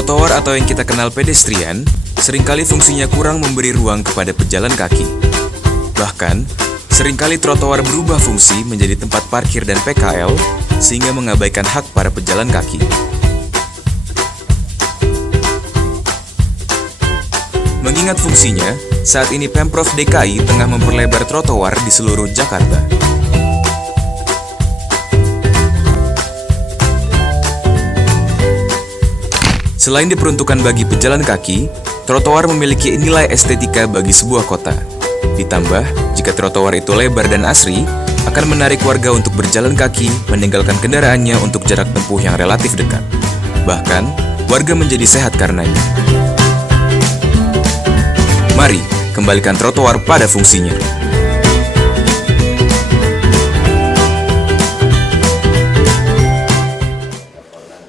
Trotoar atau yang kita kenal pedestrian, seringkali fungsinya kurang memberi ruang kepada pejalan kaki. Bahkan, seringkali trotoar berubah fungsi menjadi tempat parkir dan PKL, sehingga mengabaikan hak para pejalan kaki. Mengingat fungsinya, saat ini Pemprov DKI tengah memperlebar trotoar di seluruh Jakarta. Selain diperuntukkan bagi pejalan kaki, trotoar memiliki nilai estetika bagi sebuah kota. Ditambah, jika trotoar itu lebar dan asri, akan menarik warga untuk berjalan kaki, meninggalkan kendaraannya untuk jarak tempuh yang relatif dekat. Bahkan, warga menjadi sehat karenanya. Mari, kembalikan trotoar pada fungsinya.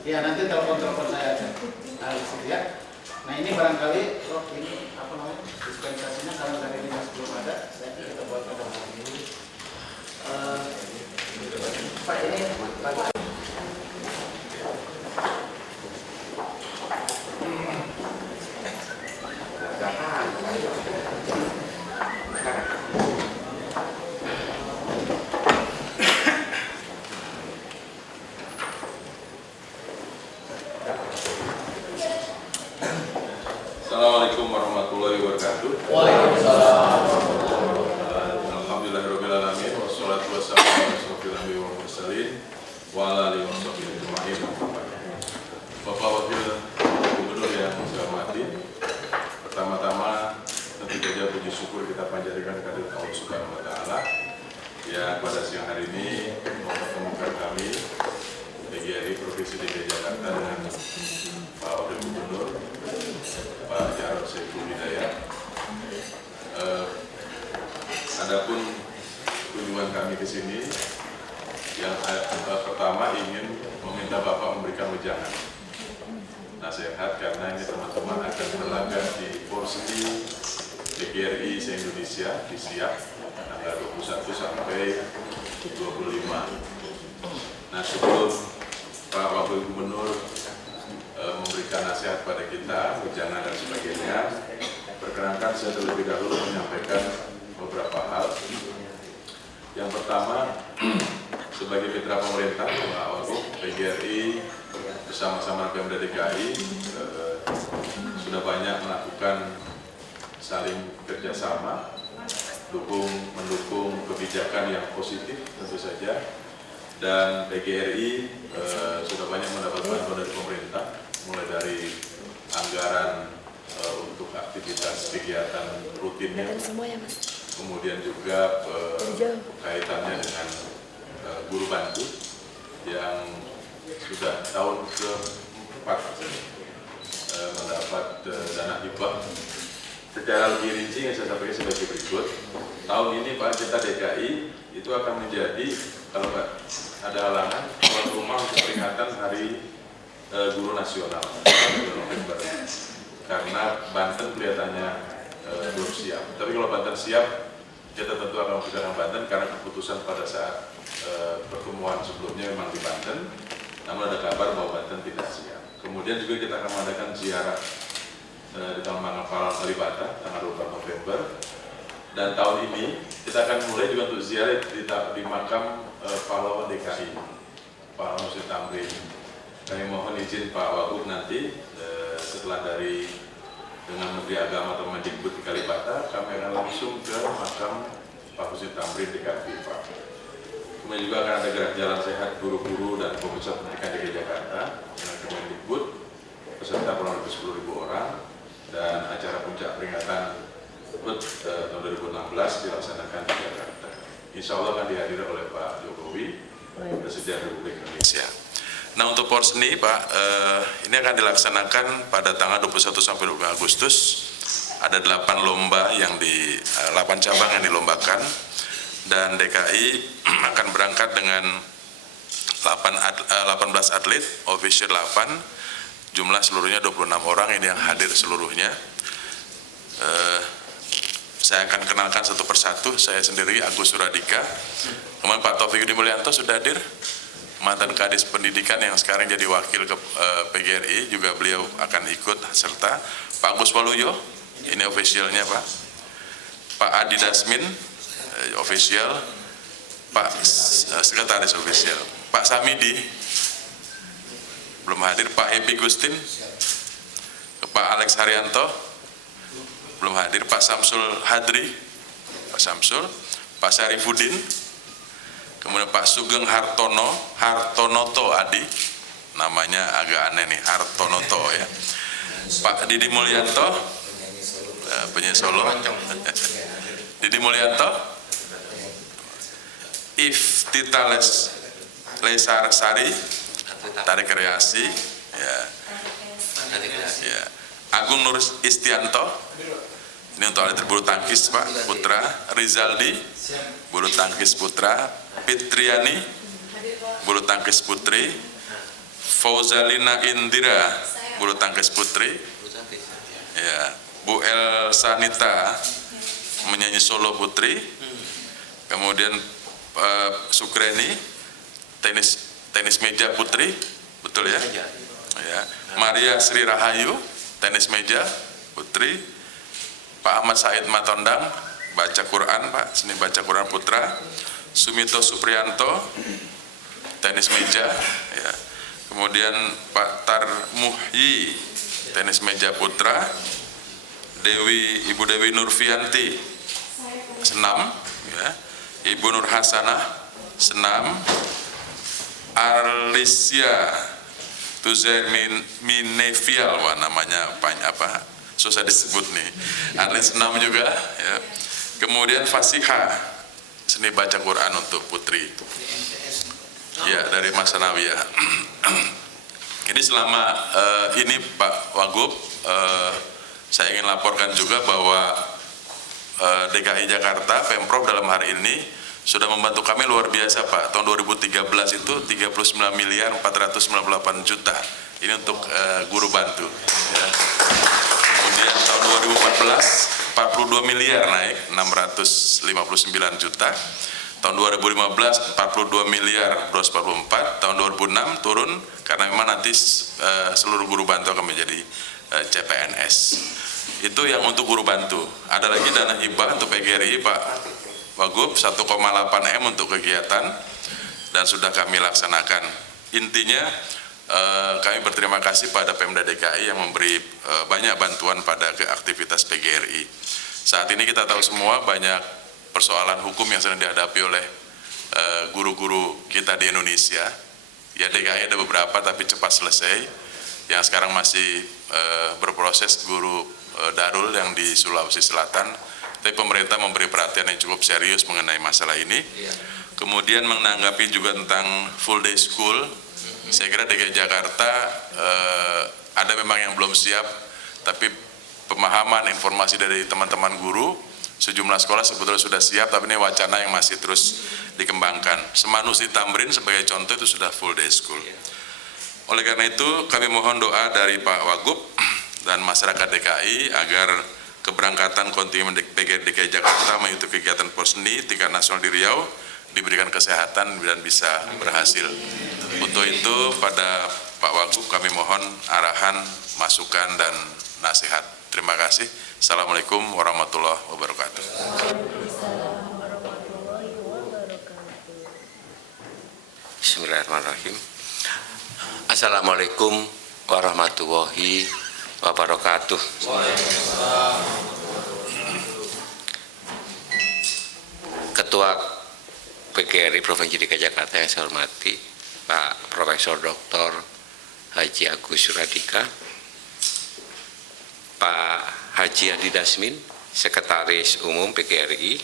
Ya, nanti telepon saya aja. Ya. Nah, ini barangkali ini apa namanya? Dispensasinya saran dari ini masih belum ada. Saya kita buat pada hari ini. Pak, ini Assalamualaikum warahmatullahi wabarakatuh. Waalaikumsalam. Alhamdulillahirrahmanirrahim. Wassalatu wassalamu ala asyrofil anbiya'i wal mursalin wa ala alihi washabihi ajma'in. Bapak Wakil Gubernur yang saya hormati, pertama-tama tentu saja puji syukur kita panjatkan kepada Allah Subhanahu wa taala yang pada siang hari ini mempertemukan kami PGRI Provinsi DKI Jakarta dengan Pak Wakil Gubernur Pak Jarod Saiful Hidayat. Adapun kunjungan kami ke sini yang pertama ingin meminta Bapak memberikan wejangan nasihat karena ini teman-teman akan berlaga di Porsni PGRI se-Indonesia di Siak tanggal 21 sampai 25. Nah, sebelum Pak Wakil Gubernur memberikan nasihat pada kita, wejangan dan sebagainya, perkenankan saya terlebih dahulu menyampaikan beberapa hal. Yang pertama, sebagai mitra pemerintah, Pak Wagub, PGRI bersama-sama Pemda DKI sudah banyak melakukan saling kerjasama, mendukung kebijakan yang positif tentu saja, dan PGRI sudah banyak mendapat bantuan dari pemerintah, mulai dari anggaran untuk aktivitas kegiatan rutinnya, kemudian juga kaitannya dengan guru bantu yang sudah tahun ke-4 mendapat dana hibah. Secara lebih rinci yang saya sampaikan sebagai berikut. Tahun ini Pak Cinta DKI itu akan menjadi, kalau ada halangan, tuan rumah untuk peringatan Hari Guru Nasional November. Karena Banten kelihatannya belum siap. Tapi kalau Banten siap, kita tentu akan memperkenalkan Banten karena keputusan pada saat pertemuan sebelumnya memang di Banten. Namun ada kabar bahwa Banten tidak siap. Kemudian juga kita akan mengadakan ziarah di Taman Makam Kalibata tanggal 24 November. Dan tahun ini kita akan mulai juga untuk ziarah di makam pahlawan DKI, Pak Hussein Tamrin. Kami mohon izin Pak Wagub nanti setelah dengan Menteri Agama atau Mendikbud di Kalibata, kami akan langsung ke makam Pak Hussein Tamrin di Kalibata. Kemudian juga akan ada gerak jalan sehat guru-guru dan pemirsa pendidikan DKI Jakarta dengan Kemendikbud, peserta kurang lebih 10.000 orang, dan acara puncak peringatan HUT tahun 2016 dilaksanakan di Jakarta. Insya Allah akan dihadiri oleh Pak Jokowi, Presiden Republik Indonesia. Nah, untuk Porsni Pak, ini akan dilaksanakan pada tanggal 21 sampai 25 Agustus. Ada 8 lomba yang 8 cabang yang dilombakan, dan DKI akan berangkat dengan 18 atlet, official 8, jumlah seluruhnya 26 orang ini yang hadir seluruhnya. Saya akan kenalkan satu persatu. Saya sendiri Agus Suradika. Kemudian Pak Taufik Yudi Mulyanto sudah hadir. mantan Kadis Pendidikan yang sekarang jadi wakil ke PGRI, juga beliau akan ikut serta Pak Agus Waluyo, ini officialnya Pak Adi Dasmin, official, Pak Sekretaris official, Pak Samidi belum hadir, Pak Epi Gustin, Pak Alex Haryanto belum hadir, Pak Samsul Hadri, Pak Samsul, Pak Syarifudin, kemudian Pak Sugeng Hartonoto Adi, namanya agak aneh nih, Hartonoto ya, Pak Didi Mulyanto, penyanyi Solo, Didi Mulyanto, Iftita Lesarsari, Tarik Kreasi, ya. Agung Nur Istianto, ini untuk atlet bulu tangkis Pak Putra, Rizaldi, bulu tangkis putra, Fitriani, bulu tangkis putri, Fauzalina Indira, bulu tangkis putri, ya, Bu El Sanita, menyanyi solo putri, kemudian Sukreni, tenis meja putri, betul ya? Ya. Maria Sri Rahayu, tenis meja putri, Pak Ahmad Said Matondang, baca Quran Pak, seni baca Quran putra, Sumito Supriyanto, tenis meja, ya. Kemudian Pak Tar Muhyi, tenis meja putra, Ibu Dewi Nurfianti, senam, ya. Ibu Nur Hasanah, senam, Arlisia Minevial, wah namanya apa, susah disebut nih, Arlis senam juga, ya. Kemudian Fasiha, seni baca Quran untuk putri, ya, dari Mas Sanawiyah. Jadi selama ini Pak Wagub, saya ingin laporkan juga bahwa DKI Jakarta, Pemprov dalam hari ini sudah membantu kami luar biasa Pak. Tahun 2013 itu 39.498 juta. Ini untuk guru bantu. Ya. Kemudian tahun 2014 42 miliar naik 659 juta. Tahun 2015 42 miliar 244. Tahun 2006 turun karena memang nanti seluruh guru bantu akan menjadi CPNS. Itu yang untuk guru bantu. Ada lagi dana hibah untuk PGRI Pak Wagub 1,8 M untuk kegiatan dan sudah kami laksanakan. Intinya kami berterima kasih pada Pemda DKI yang memberi banyak bantuan pada aktivitas PGRI. Saat ini kita tahu semua banyak persoalan hukum yang sedang dihadapi oleh guru-guru kita di Indonesia. Ya DKI ada beberapa tapi cepat selesai. Yang sekarang masih berproses guru Darul yang di Sulawesi Selatan. Tapi pemerintah memberi perhatian yang cukup serius mengenai masalah ini. Kemudian menanggapi juga tentang full day school, saya kira DKI Jakarta ada memang yang belum siap, tapi pemahaman informasi dari teman-teman guru, sejumlah sekolah sebetulnya sudah siap, tapi ini wacana yang masih terus dikembangkan. Semanus di Tamrin sebagai contoh itu sudah full day school. Oleh karena itu kami mohon doa dari Pak Wagub dan masyarakat DKI agar keberangkatan kontingen DKI Jakarta mengikuti kegiatan Porseni tingkat nasional di Riau diberikan kesehatan dan bisa berhasil. Untuk itu pada Pak Wagub kami mohon arahan, masukan dan nasihat. Terima kasih. Assalamualaikum warahmatullahi wabarakatuh. Bismillahirrahmanirrahim. Assalamualaikum warahmatullahi wabarakatuh. Ketua PGRI Provinsi DKI Jakarta yang saya hormati Pak Profesor Dr. Haji Agus Suradika, Pak Haji Adi Dasmin, Sekretaris Umum PGRI,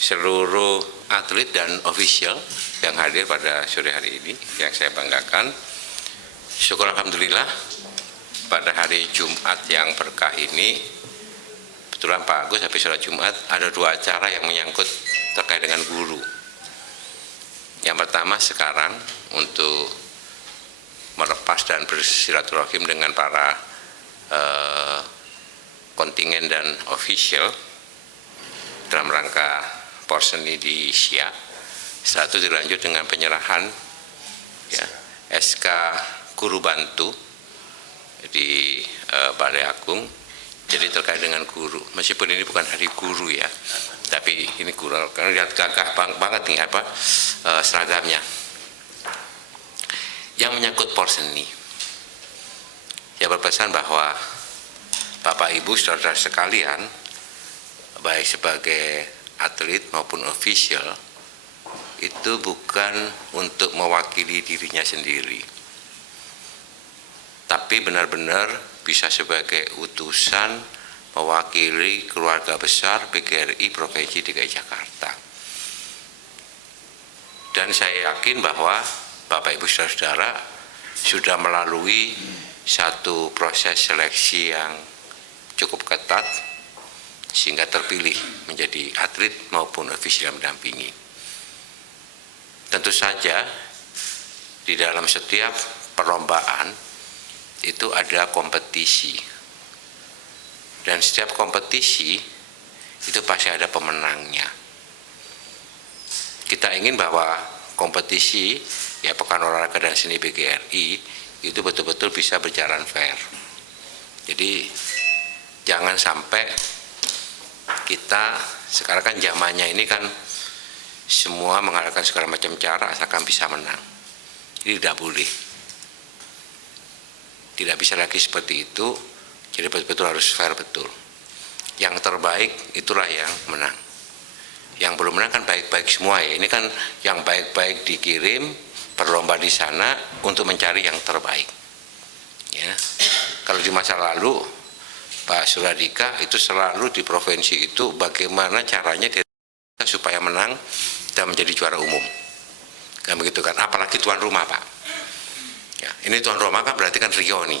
seluruh atlet dan ofisial yang hadir pada sore hari ini yang saya banggakan. Syukur alhamdulillah pada hari Jumat yang berkah ini, kebetulan Pak Agus habis sholat Jumat ada dua acara yang menyangkut terkait dengan guru. Yang pertama sekarang untuk melepas dan bersilaturahim dengan para kontingen dan official dalam rangka Porseni di Siak. Setelah itu dilanjut dengan penyerahan ya, SK Guru Bantu di Balai Agung. Jadi terkait dengan guru, meskipun ini bukan hari guru ya, tapi ini guru karena lihat gagah banget nih seragamnya. Yang menyangkut porseni, ya berpesan bahwa Bapak Ibu saudara sekalian, baik sebagai atlet maupun official, itu bukan untuk mewakili dirinya sendiri, tapi benar-benar bisa sebagai utusan mewakili keluarga besar PGRI Provinsi DKI Jakarta. Dan saya yakin bahwa Bapak Ibu Saudara sudah melalui satu proses seleksi yang cukup ketat sehingga terpilih menjadi atlet maupun ofisial yang mendampingi. Tentu saja di dalam setiap perlombaan itu ada kompetisi, dan setiap kompetisi itu pasti ada pemenangnya. Kita ingin bahwa kompetisi ya Pekan Olahraga dan Seni PGRI itu betul-betul bisa berjalan fair. Jadi jangan sampai kita sekarang kan zamannya ini kan semua mengadakan segala macam cara asalkan bisa menang. Ini tidak boleh. Tidak bisa lagi seperti itu, jadi betul-betul harus fair betul. Yang terbaik itulah yang menang. Yang belum menang kan baik-baik semua ya. Ini kan yang baik-baik dikirim berlomba di sana untuk mencari yang terbaik. Ya. Kalau di masa lalu Pak Suradika itu selalu di provinsi itu bagaimana caranya dia supaya menang dan menjadi juara umum. Kan begitu kan, apalagi tuan rumah Pak. Ya, ini tuan rumah kan berarti kan Rio nih,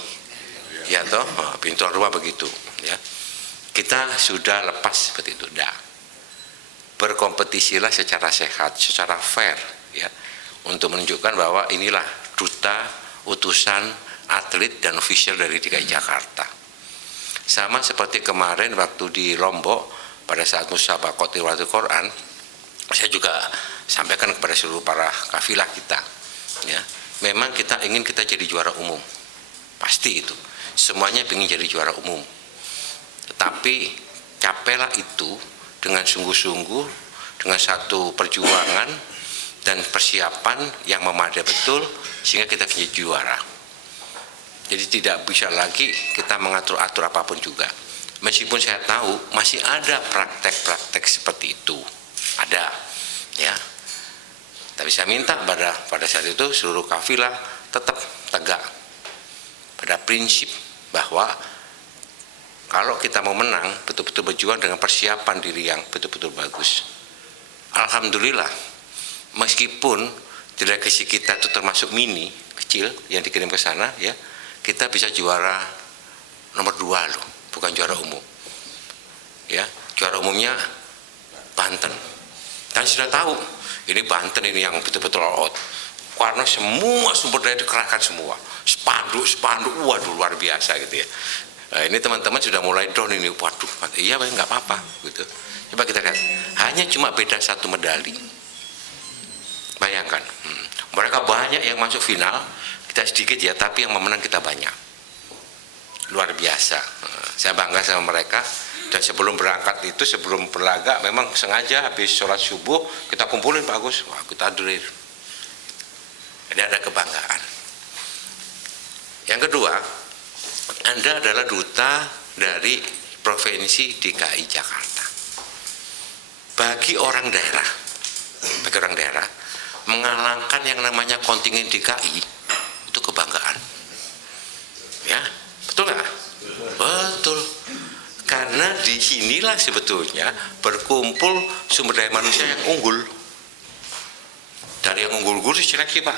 ya toh, tuan rumah begitu. Ya, kita sudah lepas seperti itu. Dah, berkompetisilah secara sehat, secara fair, ya, untuk menunjukkan bahwa inilah duta, utusan, atlet dan official dari DKI Jakarta. Sama seperti kemarin waktu di Lombok pada saat musabaqah Tilawatul Quran, saya juga sampaikan kepada seluruh para kafilah kita, ya. Memang kita ingin kita jadi juara umum, pasti itu. Semuanya ingin jadi juara umum. Tetapi capailah itu dengan sungguh-sungguh, dengan satu perjuangan dan persiapan yang memadai betul sehingga kita menjadi juara. Jadi tidak bisa lagi kita mengatur-atur apapun juga. Meskipun saya tahu masih ada praktek-praktek seperti itu, ada, ya. Tapi saya minta pada saat itu seluruh kafilah tetap tegak pada prinsip bahwa kalau kita mau menang betul-betul berjuang dengan persiapan diri yang betul-betul bagus. Alhamdulillah, meskipun delegasi kita itu termasuk mini kecil yang dikirim ke sana, ya, kita bisa juara nomor 2 loh, bukan juara umum. Ya, juara umumnya Banten. Dan sudah tahu ini Banten ini yang betul-betul all out. Karena semua sumber daya dikerahkan semua. Spanduk, waduh luar biasa gitu ya. Nah, ini teman-teman sudah mulai down ini, waduh, iya nggak apa-apa gitu. Coba kita lihat, hanya cuma beda 1 medali. Bayangkan, mereka banyak yang masuk final, kita sedikit ya, tapi yang memenang kita banyak. Luar biasa. Saya bangga sama mereka. Dan sebelum berangkat itu, sebelum berlaga, memang sengaja habis sholat subuh kita kumpulin Pak Agus, wah kita hadir. Jadi ada kebanggaan. Yang kedua, Anda adalah duta dari Provinsi DKI Jakarta. Bagi orang daerah, mengalahkan yang namanya kontingen DKI itu kebanggaan. Ya, betul nggak? Betul. Karena di sinilah sebetulnya berkumpul sumber daya manusia yang unggul. Dari yang unggul-unggul seleksi Pak.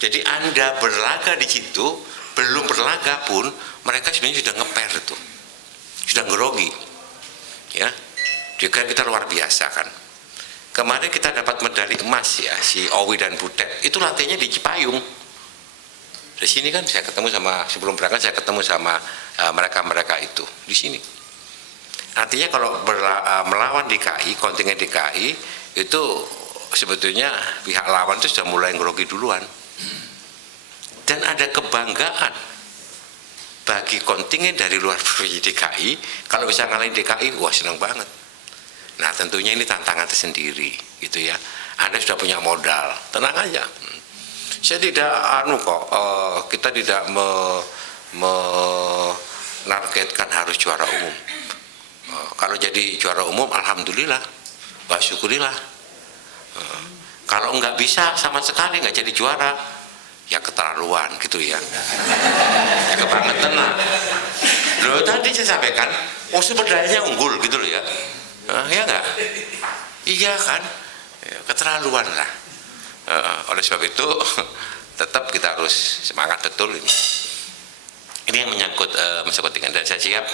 Jadi Anda berlaga di situ, belum berlaga pun mereka sebenarnya sudah ngeper itu, sudah ngerogi. Ya, juga kita luar biasa kan. Kemarin kita dapat medali emas ya, si Owi dan Butet. Itu latihannya di Cipayung. Di sini kan saya ketemu sama, sebelum berangkat saya ketemu sama mereka itu di sini. Artinya kalau melawan DKI, kontingen DKI itu sebetulnya pihak lawan itu sudah mulai ngerogi duluan. ada kebanggaan bagi kontingen dari luar provinsi DKI. Kalau bisa ngalahin DKI, wah senang banget. Nah tentunya ini tantangan tersendiri gitu ya. Anda sudah punya modal, tenang aja. Saya tidak kita tidak menargetkan harus juara umum. Kalau jadi juara umum, alhamdulillah, wah syukurilah. Kalau nggak bisa sama sekali nggak jadi juara, ya keterlaluan gitu ya. Ya kebangetan lah. Loh tadi saya sampaikan, sumber dayanya unggul gitu loh ya. Ya nggak? Iya kan? Ya, keterlaluan lah. Oleh sebab itu tetap kita harus semangat betul ini. Ini yang menyangkut masa kontingen, dan saya siap,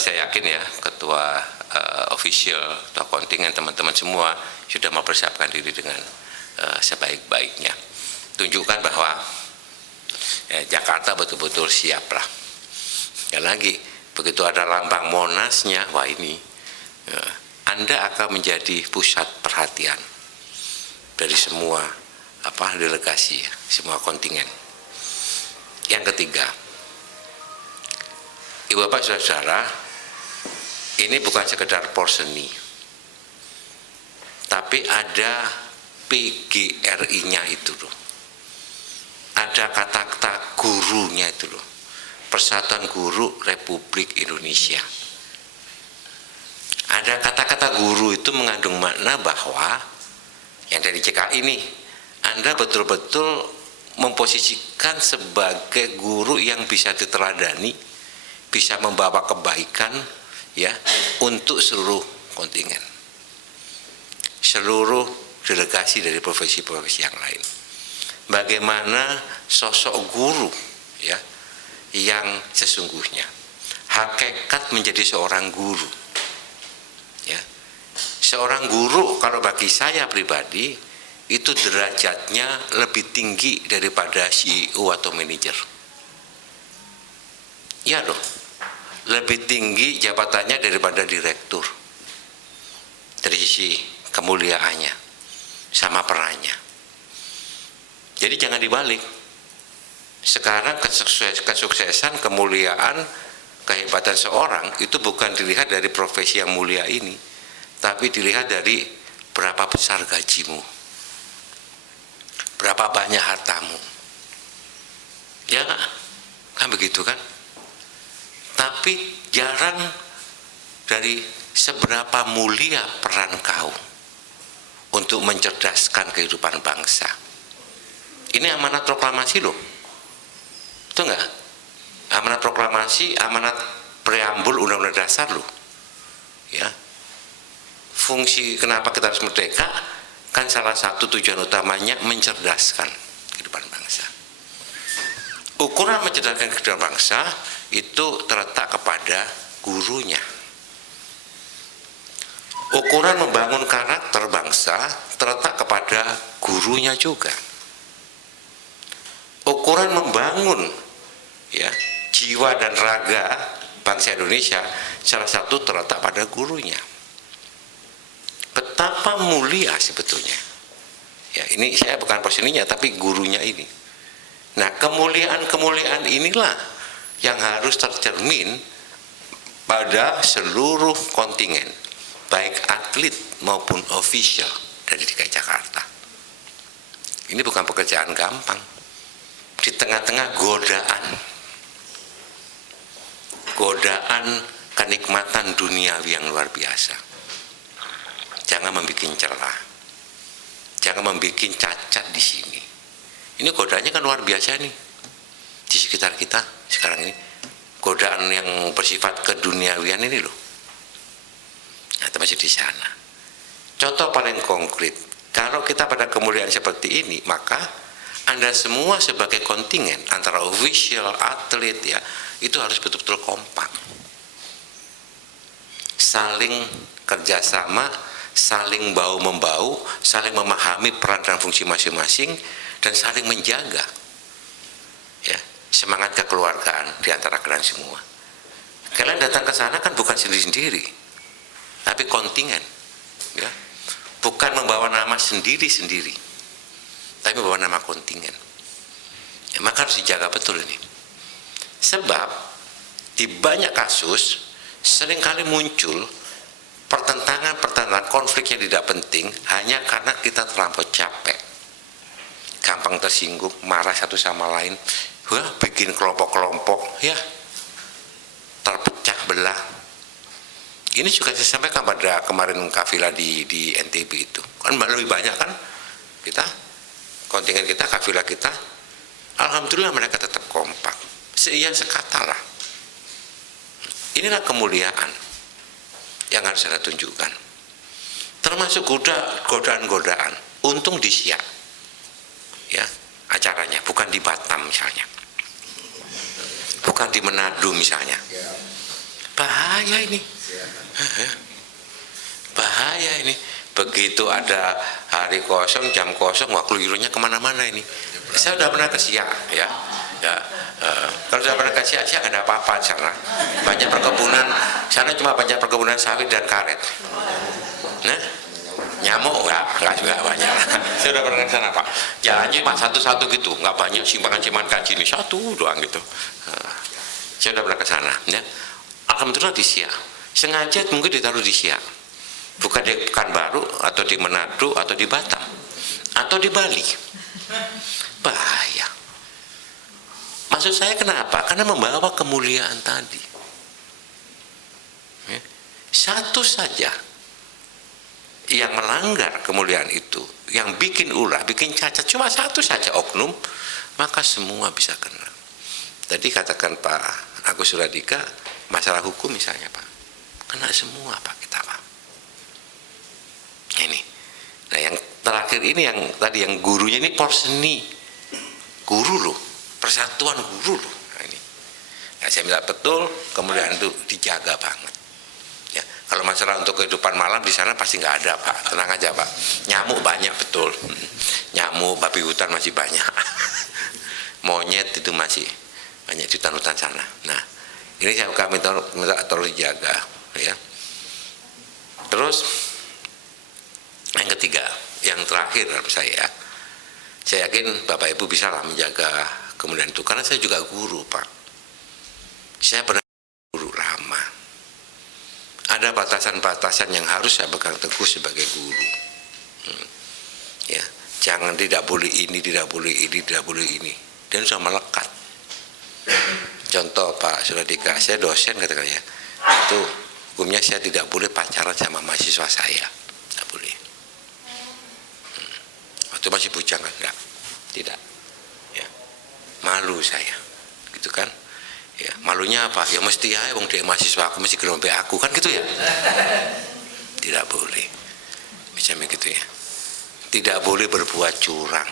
saya yakin ya ketua official, ketua kontingen, teman-teman semua sudah mempersiapkan diri dengan sebaik-baiknya. Tunjukkan bahwa Jakarta betul-betul siap lah. Dan lagi begitu ada lambang Monasnya, wah ini Anda akan menjadi pusat perhatian dari semua delegasi, semua kontingen. Yang ketiga, Ibu Bapak Saudara, ini bukan sekedar porseni, tapi ada PGRI-nya itu loh. Ada kata-kata gurunya itu loh. Persatuan Guru Republik Indonesia. Ada kata-kata guru itu mengandung makna bahwa yang dari CKI ini, Anda betul-betul memposisikan sebagai guru yang bisa diteladani, bisa membawa kebaikan ya untuk seluruh kontingen, seluruh delegasi dari profesi-profesi yang lain. Bagaimana sosok guru ya yang sesungguhnya, hakikat menjadi seorang guru ya. Seorang guru kalau bagi saya pribadi itu derajatnya lebih tinggi daripada CEO atau manajer. Ya loh, lebih tinggi jabatannya daripada direktur dari sisi kemuliaannya sama perannya. Jadi jangan dibalik. Sekarang kesuksesan, kemuliaan, kehebatan seorang itu bukan dilihat dari profesi yang mulia ini, tapi dilihat dari berapa besar gajimu, berapa banyak hartamu. Ya kan begitu kan? Tapi jarang dari seberapa mulia peran kau untuk mencerdaskan kehidupan bangsa. Ini amanat proklamasi loh. Itu enggak? Amanat proklamasi, amanat preambul Undang-Undang Dasar loh. Ya. Fungsi kenapa kita harus merdeka? Kan salah satu tujuan utamanya mencerdaskan kehidupan bangsa. Ukuran mencerdaskan kehidupan bangsa itu terletak kepada gurunya. Ukuran membangun karakter bangsa terletak kepada gurunya juga. Ukuran membangun ya jiwa dan raga bangsa Indonesia salah satu terletak pada gurunya. Betapa mulia sebetulnya. Ya, ini saya bukan posisinya tapi gurunya ini. Nah, kemuliaan-kemuliaan inilah yang harus tercermin pada seluruh kontingen, baik atlet maupun official dari DKI Jakarta. Ini bukan pekerjaan gampang. Di tengah-tengah godaan kenikmatan duniawi yang luar biasa. Jangan membuat celah, jangan membuat cacat di sini. Ini godaannya kan luar biasa nih di sekitar kita sekarang ini. Godaan yang bersifat keduniawian ini loh. Nah, itu masih di sana. Contoh paling konkret, kalau kita pada kemuliaan seperti ini, maka Anda semua sebagai kontingen antara official, atlet ya, itu harus betul-betul kompak. Saling kerjasama, saling bahu-membahu, saling memahami peran dan fungsi masing-masing, dan saling menjaga ya, semangat kekeluargaan di antara kalian semua. Kalian datang ke sana kan bukan sendiri-sendiri, tapi kontingen ya. Bukan membawa nama sendiri-sendiri, tapi membawa nama kontingen. Maka harus dijaga betul ini. Sebab di banyak kasus seringkali muncul pertentangan konflik yang tidak penting hanya karena kita terlampau capek, gampang tersinggung, marah satu sama lain, bikin kelompok-kelompok, ya terpecah belah. Ini juga saya sampaikan pada kemarin kafilah di NTB itu, kan lebih banyak kan kita, kontingen kita, kafilah kita, alhamdulillah mereka tetap kompak, seian sekata lah. Inilah kemuliaan yang harus saya tunjukkan. Termasuk godaan-godaan, untung di Siak, ya acaranya, bukan di Batam misalnya, bukan di Manado misalnya. Bahaya ini, bahaya ini. Begitu ada hari kosong, jam kosong, wah kelirunya kemana-mana ini. Saya sudah pernah ke Siak, ya. Kalau sudah pernah ke Siak, nggak ada apa-apa di sana. Banyak perkebunan, sana cuma banyak perkebunan sawit dan karet. Nah, nyamuk nggak juga banyak. Saya sudah pernah ke sana Pak. Jalannya cuma satu-satu gitu, nggak banyak simpangan-simpangan kaji ini, satu doang gitu. Saya sudah pernah ke sana. Ya. Alhamdulillah di Siak. Sengaja mungkin ditaruh di Siak. Bukan di Pekanbaru atau di Manado atau di Batam atau di Bali. Bahaya. Maksud saya kenapa? Karena membawa kemuliaan tadi. Satu saja yang melanggar kemuliaan itu, yang bikin ulah, bikin cacat, cuma satu saja oknum, maka semua bisa kena. Tadi katakan Pak Agus Suradika, masalah hukum misalnya Pak, kena semua Pak kita Pak. Ini, nah yang terakhir ini yang tadi yang gurunya ini porseni, guru loh, persatuan guru loh. Nah, ini, nah, saya minta betul kemuliaan itu dijaga banget. Ya, kalau masalah untuk kehidupan malam di sana pasti nggak ada Pak, tenang aja Pak. Nyamuk banyak betul, nyamuk, babi hutan masih banyak, monyet itu masih banyak di hutan-hutan sana. Nah, ini kami minta tolong dijaga, ya. Terus yang ketiga, yang terakhir menurut saya yakin Bapak Ibu bisa lah menjaga kemudian itu, karena saya juga guru Pak. Saya pernah guru lama. Ada batasan-batasan yang harus saya pegang teguh sebagai guru. Ya, jangan tidak boleh ini, tidak boleh ini, tidak boleh ini. Dan sudah melekat. Contoh Pak Suradika, saya dosen katakan ya, itu hukumnya saya tidak boleh pacaran sama mahasiswa saya, tidak boleh. Waktu masih bujang kan, enggak, tidak. Ya, malu saya, gitu kan? Ya, malunya apa? Ya mesti ya, wong dia mahasiswa aku mesti gerombe aku kan gitu ya. Tidak boleh, bisa begitu ya. Tidak boleh berbuat curang,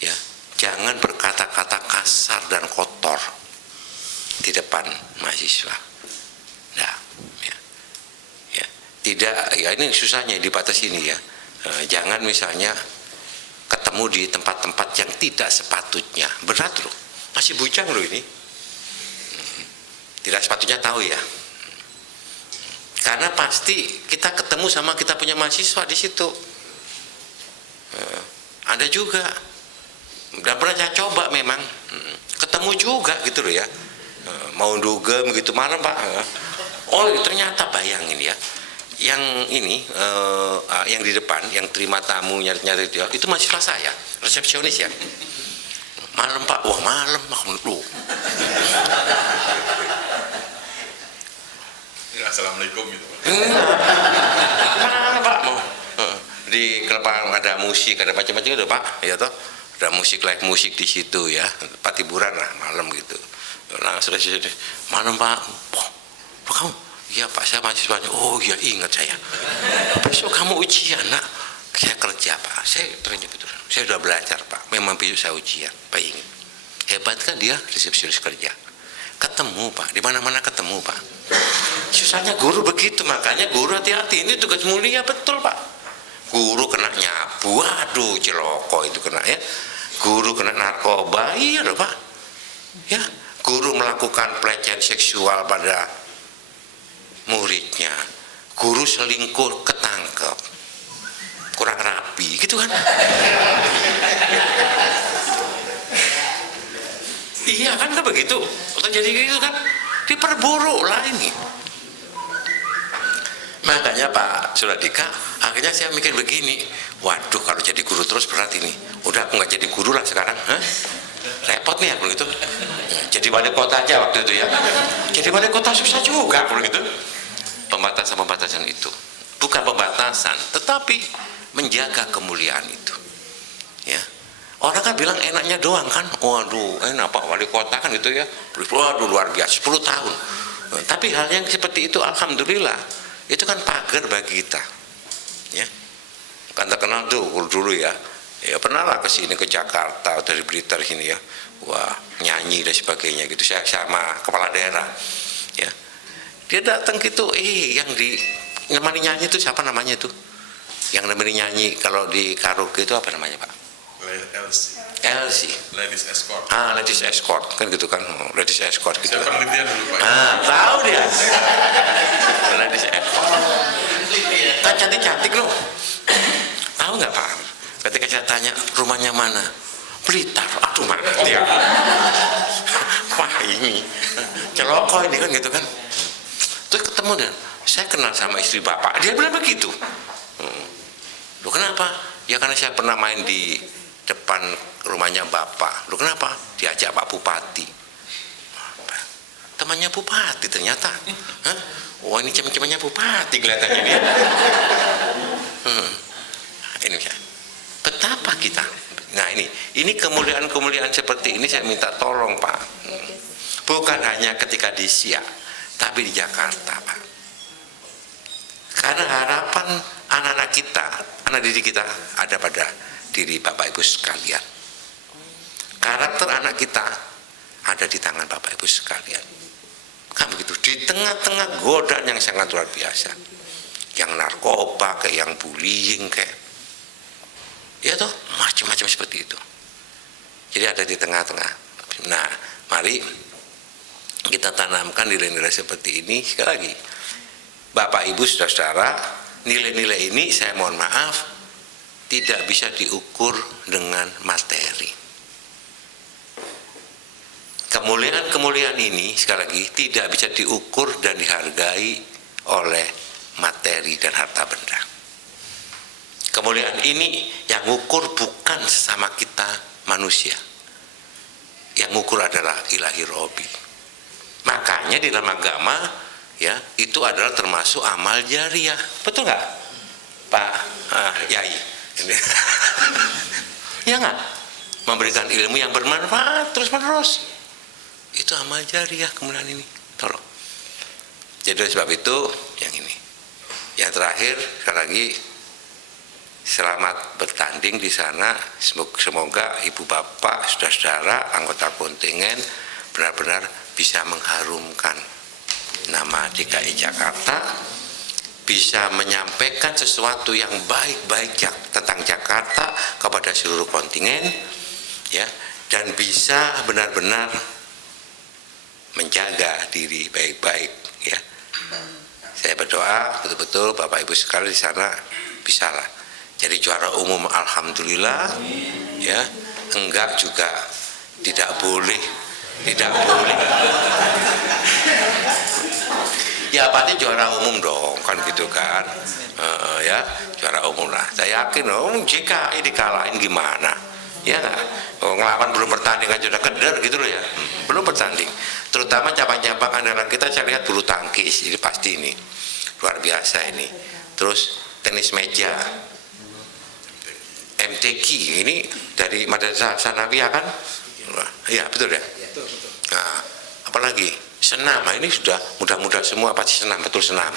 ya. Jangan berkata-kata kasar dan kotor di depan mahasiswa. Nah, ya. Ya, tidak, ya ini susahnya di batas ini ya. Jangan misalnya ketemu di tempat-tempat yang tidak sepatutnya, berat loh, masih bujang loh ini. Tidak sepatutnya tahu ya, karena pasti kita ketemu sama kita punya mahasiswa di situ. Ada juga, dan pernah saya coba memang ketemu juga gitu loh ya, mau dugem gitu malam Pak. Oh ternyata bayangin ya, yang ini yang di depan, yang terima tamu nyari dia itu mahasiswa saya, resepsionis ya. Malam Pak, wah malam loh. Assalamualaikum gitu Pak. Mana Pak mau di kelapa ada musik, ada macam-macam gitu Pak, ya toh, ada musik, live musik di situ ya, tempat hiburan lah malam gitu. Langsung sudah malam Pak, wah kamu, iya Pak saya mahasiswanya, oh iya ingat saya. Besok kamu ujian nak, saya kerja Pak, saya ternyata betul, saya sudah belajar Pak, memang besok saya ujian, Pak ingat. Hebat kan dia resepsionis kerja. Ketemu Pak, di mana-mana ketemu Pak. Susahnya guru begitu, makanya guru hati-hati, ini tugas mulia betul Pak. Guru kena nyabu, aduh celoko itu kena ya. Guru kena narkoba, iya loh Pak. Ya, guru melakukan pelecehan seksual pada muridnya. Guru selingkuh ketangkep. Kurang rapi gitu kan. Iya kan begitu. Terjadi gitu kan, diperburuk lah ini. Makanya Pak Suradika, akhirnya saya mikir begini, waduh kalau jadi guru terus berat ini. Udah aku nggak jadi guru lah sekarang, repot nih aku gitu. Jadi wali kota aja waktu itu ya. Jadi wali kota susah juga kalau gitu. Pembatasan itu, bukan pembatasan, tetapi menjaga kemuliaan itu. Ya, orang kan bilang enaknya doang kan, waduh enak Pak wali kota kan gitu ya. Waduh luar biasa, 10 tahun. Tapi hal yang seperti itu, alhamdulillah, itu kan pagar bagi kita. Ya, kan terkenal tuh dulu ya. Ya pernah lah ke sini ke Jakarta dari Blitar sini ya, wah nyanyi dan sebagainya gitu. Saya sama kepala daerah, ya dia datang gitu, yang di nemani nyanyi itu siapa namanya itu? Yang nemani nyanyi kalau di karaoke itu apa namanya Pak? LC. Ladies escort. Ladies escort kan gitu kan, ladies escort gitu. Saya penelitian dulu Pak. Tahu dia. Ladies escort. Kan cantik-cantik loh. Tahu nggak Pak? Ketika saya tanya rumahnya mana, Blitar. Aduh mana dia? Wah ini celoko ini kan gitu kan. Terus ketemu dan saya kenal sama istri bapak. Dia bilang begitu. Loh kenapa? Ya karena saya pernah main di depan rumahnya bapak. Loh kenapa? Diajak Pak Bupati. Temannya Bupati ternyata. Wah ini cemen-cemennya Bupati kelihatannya ini. Ini ya. Betapa kita. Nah ini kemuliaan-kemuliaan seperti ini saya minta tolong Pak. Bukan hanya ketika di Siak, tapi di Jakarta Pak. Karena harapan anak-anak kita, anak didik kita ada pada diri Bapak Ibu sekalian. Karakter anak kita ada di tangan Bapak Ibu sekalian. Kan begitu, di tengah-tengah godaan yang sangat luar biasa. Yang narkoba, kayak yang bullying, kayak ya toh macam-macam seperti itu. Jadi ada di tengah-tengah. Nah, mari kita tanamkan nilai-nilai seperti ini. Sekali lagi, Bapak Ibu saudara-saudara, nilai-nilai ini saya mohon maaf tidak bisa diukur dengan materi. Kemuliaan-kemuliaan ini sekali lagi tidak bisa diukur dan dihargai oleh materi dan harta benda. Kemuliaan ini yang ngukur bukan sesama kita manusia. Yang ngukur adalah Ilahi Robi. Makanya di dalam agama ya itu adalah termasuk amal jariah. Betul nggak Pak Yai? Ya nggak? Memberikan ilmu yang bermanfaat terus-menerus. Itu amal jariah kemuliaan ini. Tolong. Jadi sebab itu yang ini. Yang terakhir sekali lagi selamat bertanding di sana. Semoga ibu bapak, saudara-saudara, anggota kontingen benar-benar bisa mengharumkan nama DKI Jakarta, bisa menyampaikan sesuatu yang baik-baik tentang Jakarta kepada seluruh kontingen, ya, dan bisa benar-benar menjaga diri baik-baik, ya. Saya berdoa betul-betul Bapak Ibu sekalian di sana bisalah jadi juara umum, alhamdulillah, ya. Enggak juga tidak boleh. Ya pasti juara umum dong, kan gitu kan, ya juara umum lah. Saya yakin, jika ini dikalahin gimana, ya ngelawan belum bertanding aja udah keder gitu loh ya, belum bertanding. Terutama cabang-cabang andalan kita saya lihat bulu tangkis, ini pasti ini luar biasa ini. Terus tenis meja, MTQ ini dari Madrasah Sanawiyah kan, iya betul ya. Nah, apalagi senam, ini sudah mudah-mudah semua pasti senam, betul senam.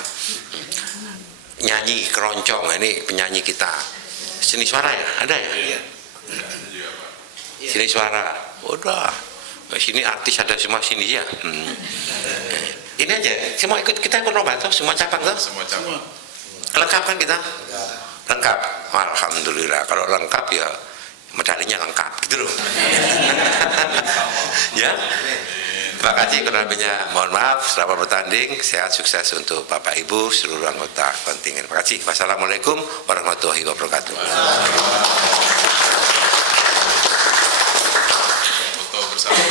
Nyanyi keroncong, ini penyanyi kita. Seni suara ya, ada ya? Seni suara, udah. Sini artis ada semua sini ya. Ini aja, semua ikut kita ikut lomba tuh, semua cabang tuh. Semua cabang. Lengkap kan kita? Lengkap. Alhamdulillah, kalau lengkap ya medalinya lengkap gitu loh. Ya. Terima kasih kurang lebihnya, mohon maaf selamat bertanding, sehat sukses untuk Bapak Ibu seluruh anggota kontingen. Terima kasih. Wassalamualaikum warahmatullahi wabarakatuh. Foto bersama.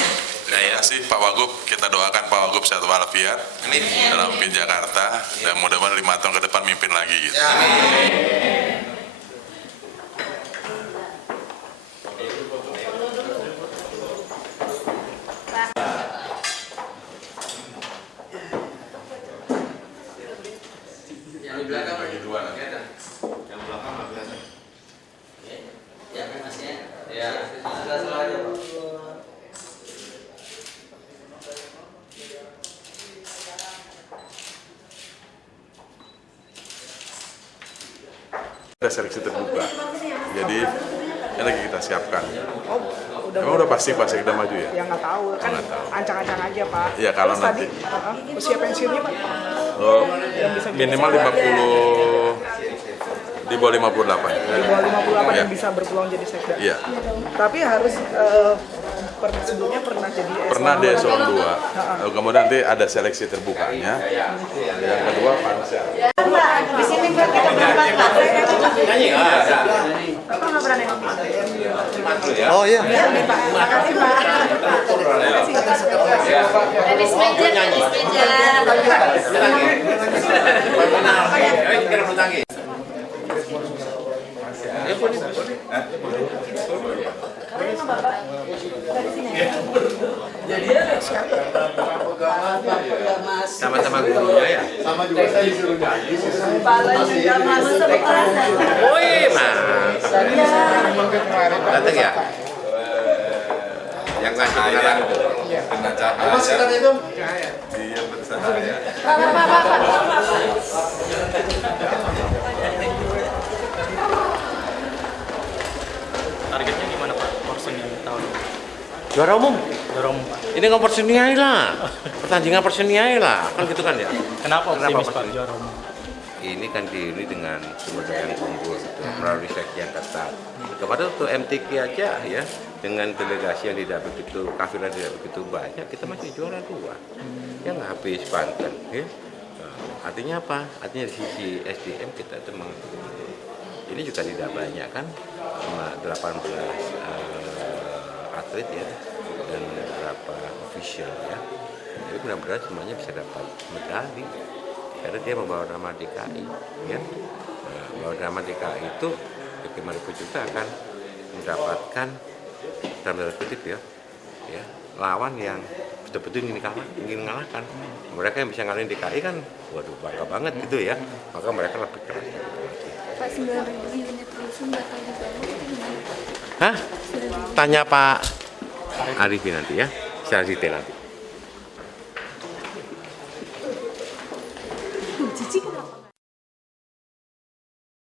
Wagub, kita doakan Pak Wagub sehat walafiat dalam memimpin Jakarta dan mudah-mudahan 5 tahun ke depan mimpin lagi gitu. Yang di belakang Bagi dua nanti. yang belakang nggak kelihatan. Ya, masnya. Ya, salah aja, Pak. Ada seleksi terbuka, jadi ini lagi kita siapkan. Oh, Emang udah pasti Pak Sekda maju ya? Ya nggak tahu, kan Nggak tahu. ancang-ancang aja Pak. Iya, kalau Terus nanti. tadi usia pensiunnya Pak, Oh, minimal 50, di bawah 58. di bawah 58 Iya. yang bisa berpeluang jadi sekda. Iya, Tapi harus sebelumnya pernah jadi pernah di eselon 2. Heeh. Kemudian nanti ada seleksi terbukanya. Yang kedua pansel. Di sini kan kita berempat Pak. Bapak nggak pernah nengok. Oh iya. Makasih Pak. Tenis meja, tenis meja. Sama-sama gurunya ya. Sama juga saya disuruh nyanyi. Oh iya, datang ya. Yang ngasih pengarang itu. Mas sekarang itu Iya, bersahaya. Targetnya gimana Pak? Porsinya tahun ini? Juara umum. Juara umum Pak. Ini kan perseniai lah. Pertandingan perseniai lah. Kan gitu kan ya. Kenapa optimis Pak optimis? juara umum? Ini kan diiringi dengan sumber daya yang unggul, gitu, melalui seleksi yang ketat. Kemarin untuk MTQ aja ya, dengan delegasi yang tidak begitu, kafilah tidak begitu banyak, kita masih juara 2. Ya nggak habis Banten. Ya. Artinya apa? Artinya di sisi SDM kita itu ini juga tidak banyak kan, cuma 18 atlet ya, dan beberapa official ya. Jadi benar-benar semuanya bisa dapat medali. Karena dia membawa nama DKI, ya. Nah, membawa nama DKI itu bagaimanapun juga akan mendapatkan dalam tanda kutip ya, lawan yang betul-betul ingin mengalahkan. Mereka yang bisa ngalahin DKI kan, waduh bangga banget gitu ya. Maka mereka lebih keras. Pak 9.000 unit rusun bakal dibangun gimana? Hah? Tanya Pak Arifin nanti ya, secara detail nanti.